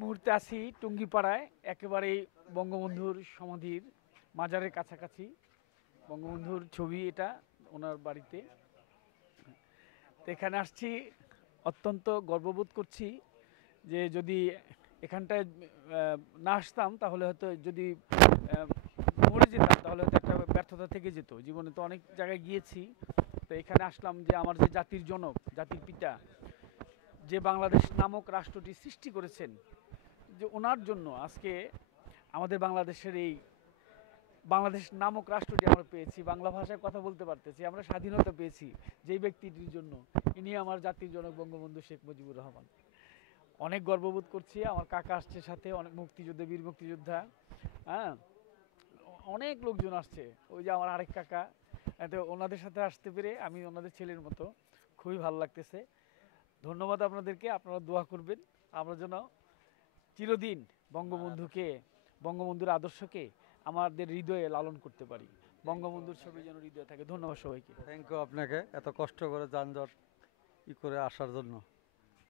মুহূর্তে আছি টুঙ্গিপাড়ায়, একেবারেই বঙ্গবন্ধুর সমাধির মাজারের কাছাকাছি। বঙ্গবন্ধুর ছবি এটা, ওনার বাড়িতে। তো এখানে আসছি, অত্যন্ত গর্ববোধ করছি যে যদি এখানটায় না আসতাম তাহলে হয়তো যদি আহ, মরে যেতাম তাহলে হয়তো একটা ব্যর্থতা থেকে যেত। জীবনে তো অনেক জায়গায় গিয়েছি, তো এখানে আসলাম যে আমার যে জাতির জনক, জাতির পিতা, যে বাংলাদেশ নামক রাষ্ট্রটি সৃষ্টি করেছেন, যে ওনার জন্য আজকে আমাদের বাংলাদেশের এই বাংলাদেশ নামক রাষ্ট্রটি আমরা পেয়েছি, বাংলা ভাষায় কথা বলতে পারতেছি, আমরা স্বাধীনতা পেয়েছি যেই ব্যক্তিটির জন্য। ইনি আমার জাতির জনক বঙ্গবন্ধু শেখ মুজিবুর রহমান। অনেক গর্ববোধ করছি। আমার কাকা আসছে সাথে, অনেক মুক্তিযোদ্ধা, বীর মুক্তিযোদ্ধা। হ্যাঁ, অনেক লোকজন আসছে। ওই যে আমার আরেক কাকা, তো ওনাদের সাথে আসতে পেরে আমি ওনাদের ছেলের মতো, খুবই ভালো লাগতেছে। ধন্যবাদ আপনাদেরকে, আপনারা দোয়া করবেন আমরা যেন চিরদিন বঙ্গবন্ধুকে, বঙ্গবন্ধুর আদর্শকে আমাদের হৃদয়ে লালন করতে পারি। বঙ্গবন্ধুর ছবি যেন হৃদয়ে থাকে। ধন্যবাদ সবাইকে। থ্যাংক ইউ আপনাকে এত কষ্ট করে যানজট করে আসার জন্য।